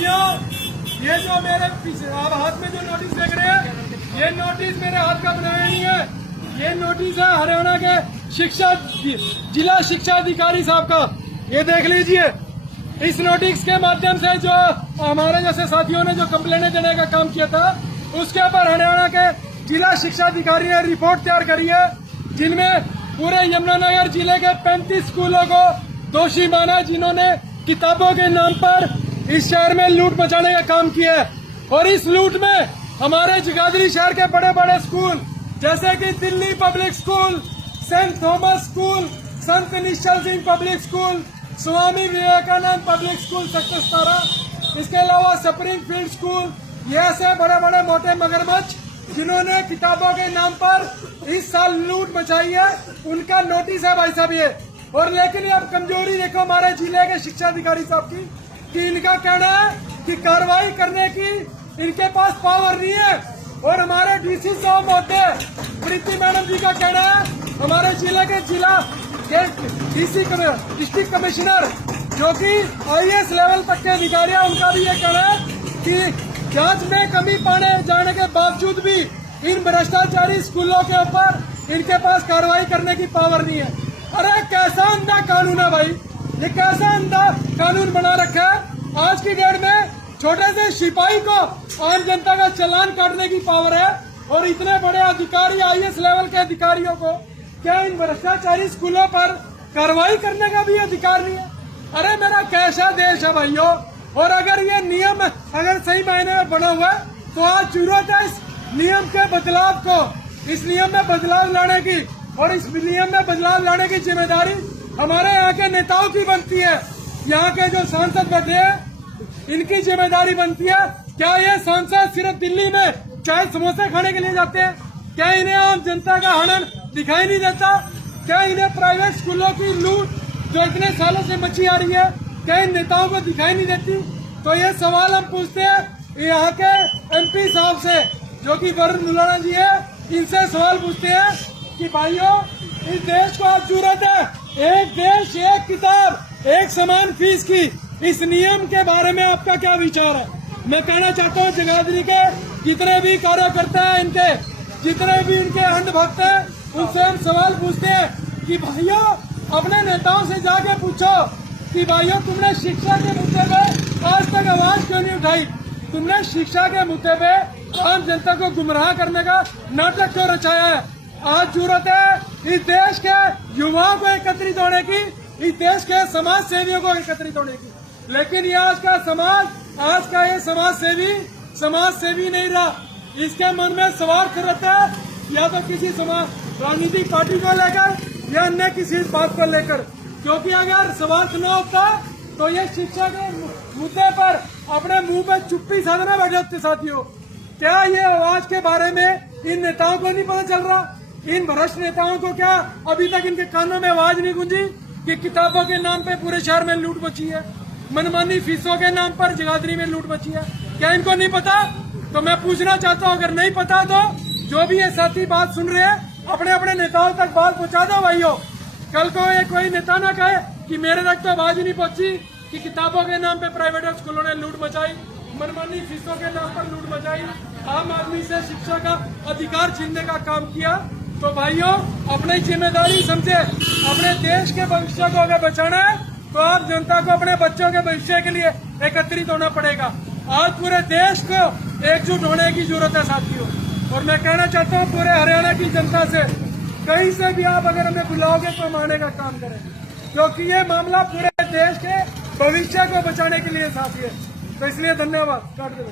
साथियों, ये जो मेरे पीछे आप हाथ में जो नोटिस देख रहे हैं, ये नोटिस मेरे हाथ का बनाया नहीं है। ये नोटिस है हरियाणा के जिला शिक्षा अधिकारी साहब का। ये देख लीजिए। इस नोटिस के माध्यम से जो हमारे जैसे साथियों ने जो कंप्लेनें देने का काम किया था, उसके ऊपर हरियाणा के जिला शिक्षा अधिकारी ने रिपोर्ट तैयार करी है, जिनमें पूरे यमुनानगर जिले के 35 स्कूलों को दोषी माना, जिन्होंने किताबों के नाम पर इस शहर में लूट मचाने का काम किया है। और इस लूट में हमारे जगाधरी शहर के बड़े बड़े स्कूल जैसे कि Delhi public school, saint Thomas school, Sant Nishchal Singh public school, Swami Vivekananda public school sector 17, इसके अलावा स्प्रिंग फील्ड स्कूल, ये ऐसे बड़े बड़े मोटे मगरमच्छ जिन्होंने किताबों के नाम पर इस साल लूट मचाई है, उनका नोटिस है भाई साहब ये। और लेकिन अब कमजोरी देखो हमारे जिले के शिक्षा अधिकारी साहब की, कि इनका कहना है कि कार्रवाई करने की इनके पास पावर नहीं है। और हमारे डीसी साहब महोदय प्रीति मैडम जी का कहना है, हमारे जिले के डीसी डिस्ट्रिक्ट कमिश्नर जो कि IAS लेवल तक के अधिकारी है, उनका भी ये कहना है कि जांच में कमी पाने जाने के बावजूद भी इन भ्रष्टाचारी स्कूलों के ऊपर इनके पास कार्रवाई करने की पावर नहीं है। अरे कैसा अंधा कानून है भाई, ये कैसा अंधा कानून बना रखा है। आज की डेट में छोटे से सिपाही को आम जनता का चालान काटने की पावर है, और इतने बड़े अधिकारी IAS लेवल के अधिकारियों को क्या इन भ्रष्टाचारी स्कूलों पर कार्रवाई करने का भी अधिकार नहीं है। अरे मेरा कैसा देश है भाइयों। और अगर ये नियम अगर सही मायने में बना हुआ है, तो आज जरूरत है इस नियम के बदलाव को, इस नियम में बदलाव लाने की। और इस नियम में बदलाव लाने की जिम्मेदारी हमारे यहाँ के नेताओं की बनती है। यहाँ के जो सांसद बैठे हैं, इनकी जिम्मेदारी बनती है। क्या ये सांसद सिर्फ दिल्ली में चाय समोसे खाने के लिए जाते हैं? क्या इन्हें आम जनता का हनन दिखाई नहीं देता? क्या इन्हें प्राइवेट स्कूलों की लूट जो इतने सालों से मची आ रही है, क्या इन नेताओं को दिखाई नहीं देती? तो ये सवाल हम पूछते हैं यहाँ के MP साहब से, जो कि वरुण मुलाना जी है। इनसे सवाल पूछते हैं कि भाइयों, इस देश को आज जरूरत है एक देश एक किताब एक समान फीस की। इस नियम के बारे में आपका क्या विचार है? मैं कहना चाहता हूँ जगाधरी के जितने भी कार्यकर्ता हैं, इनके जितने भी इनके अंधभक्त हैं, उनसे हम सवाल पूछते हैं कि भाइयों, अपने नेताओं से जाके पूछो कि भाइयों, तुमने शिक्षा के मुद्दे पे आज तक आवाज क्यों नहीं उठाई? तुमने शिक्षा के मुद्दे पे आम जनता को गुमराह करने का नाटक क्यों रचाया है? आज जरूरत है इस देश के युवाओं को एकत्रित होने की, इस देश के समाज सेवियों को एकत्रित होने की। लेकिन ये आज का ये समाज सेवी नहीं रहा। इसके मन में स्वार्थ रहता है, या तो किसी राजनीतिक पार्टी को लेकर या अन्य किसी बात को लेकर। क्योंकि अगर स्वार्थ न होता तो ये शिक्षा के मुद्दे पर अपने मुंह पे चुप्पी साधना बैठे होते। साथियों, क्या ये आवाज के बारे में इन नेताओं को नहीं पता चल रहा? इन भ्रष्ट नेताओं को क्या अभी तक इनके कानों में आवाज नहीं गूंजी कि किताबों के नाम पे पूरे शहर में लूट मची है, मनमानी फीसों के नाम पर जगाधरी में लूट मची है? क्या इनको नहीं पता? तो मैं पूछना चाहता हूँ, अगर नहीं पता तो जो भी ये साथी बात सुन रहे हैं, अपने अपने नेताओं तक बात पहुँचा दो भाइयों। कल को ये कोई नेता ना कहे कि मेरे तक तो आवाज ही नहीं पहुंची कि किताबों के नाम पे प्राइवेट स्कूलों ने लूट मचाई, मनमानी फीसों के नाम पर लूट मचाई, आम आदमी से शिक्षा का अधिकार छीनने का काम किया। तो भाइयों, अपनी जिम्मेदारी समझे। अपने देश के भविष्य को अगर बचाना है तो आप जनता को अपने बच्चों के भविष्य के लिए एकत्रित होना पड़ेगा। आज पूरे देश को एकजुट होने की जरूरत है साथियों। और मैं कहना चाहता हूँ पूरे हरियाणा की जनता से, कहीं से भी आप अगर हमें बुलाओगे तो हम आने का काम करें, क्योंकि ये मामला पूरे देश के भविष्य को बचाने के लिए साथी है। तो इसलिए धन्यवाद। काट दो।